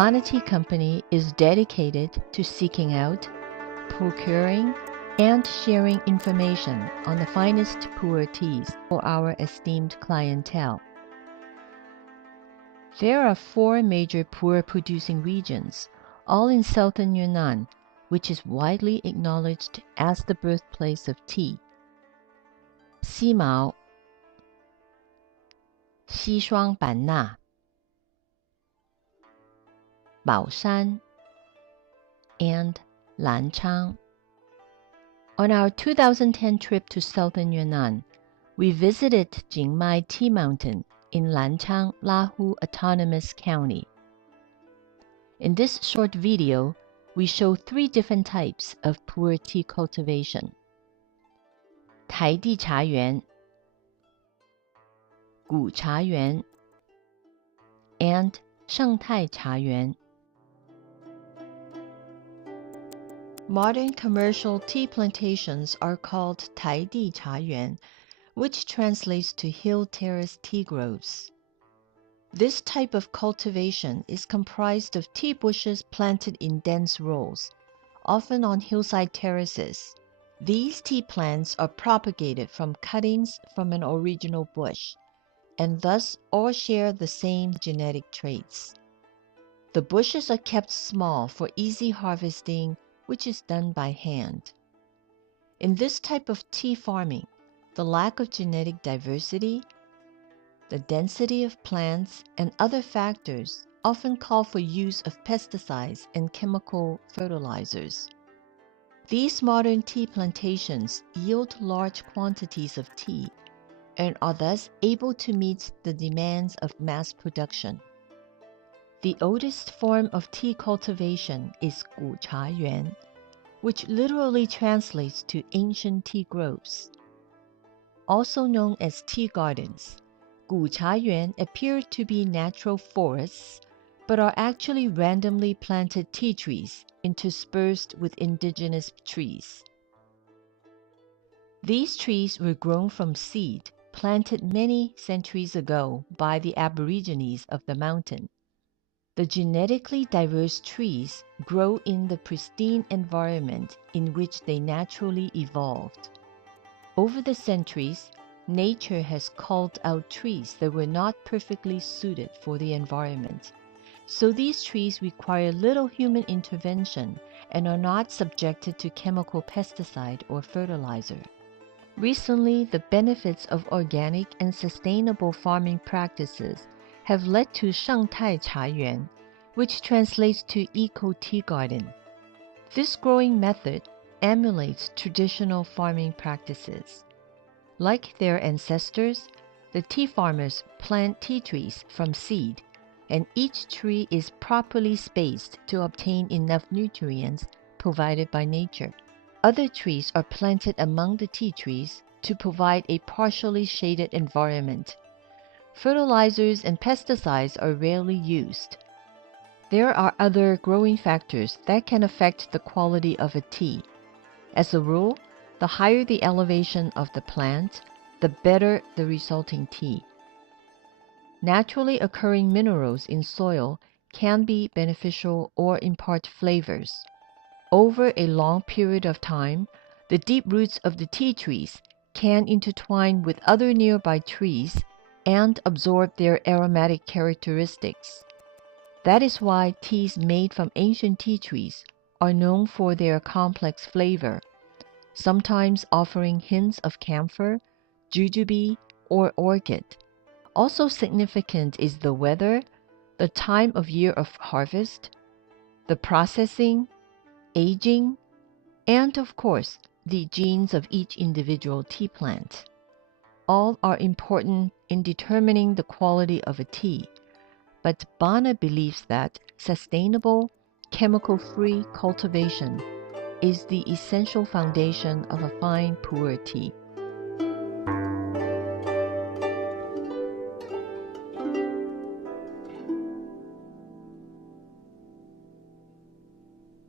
Bana Tea Company is dedicated to seeking out, procuring, and sharing information on the finest pu'er teas for our esteemed clientele. There are 4 major pu'er producing regions, all in southern Yunnan, which is widely acknowledged as the birthplace of tea. Ximao, Xishuangbanna, Baoshan, and Lanchang. On our 2010 trip to southern Yunnan, we visited Jingmai Tea Mountain in Lanchang Lahu Autonomous County. In this short video, we show 3 different types of pu'er tea cultivation. Taidi Chayuan, Gu Chayuan, and Shengtai Chayuan. Modern commercial tea plantations are called Taidi Chayuan, which translates to hill terrace tea groves. This type of cultivation is comprised of tea bushes planted in dense rows, often on hillside terraces. These tea plants are propagated from cuttings from an original bush, and thus all share the same genetic traits. The bushes are kept small for easy harvesting, which is done by hand. In this type of tea farming, the lack of genetic diversity, the density of plants, and other factors often call for use of pesticides and chemical fertilizers. These modern tea plantations yield large quantities of tea and are thus able to meet the demands of mass production. The oldest form of tea cultivation is Gu Chayuan, which literally translates to ancient tea groves. Also known as tea gardens, Gu Chayuan appear to be natural forests, but are actually randomly planted tea trees interspersed with indigenous trees. These trees were grown from seed planted many centuries ago by the Aborigines of the mountain. The genetically diverse trees grow in the pristine environment in which they naturally evolved. Over the centuries, nature has culled out trees that were not perfectly suited for the environment. So these trees require little human intervention and are not subjected to chemical pesticide or fertilizer. Recently, the benefits of organic and sustainable farming practices have led to Shengtai Chayuan, which translates to eco-tea garden. This growing method emulates traditional farming practices. Like their ancestors, the tea farmers plant tea trees from seed, and each tree is properly spaced to obtain enough nutrients provided by nature. Other trees are planted among the tea trees to provide a partially shaded environment. Fertilizers and pesticides are rarely used. There are other growing factors that can affect the quality of a tea. As a rule, the higher the elevation of the plant, the better the resulting tea. Naturally occurring minerals in soil can be beneficial or impart flavors. Over a long period of time, the deep roots of the tea trees can intertwine with other nearby trees and absorb their aromatic characteristics. That is why teas made from ancient tea trees are known for their complex flavor, sometimes offering hints of camphor, jujube, or orchid. Also significant is the weather, the time of year of harvest, the processing, aging, and of course, the genes of each individual tea plant. All are important in determining the quality of a tea, but Bana believes that sustainable, chemical-free cultivation is the essential foundation of a fine pu'er tea.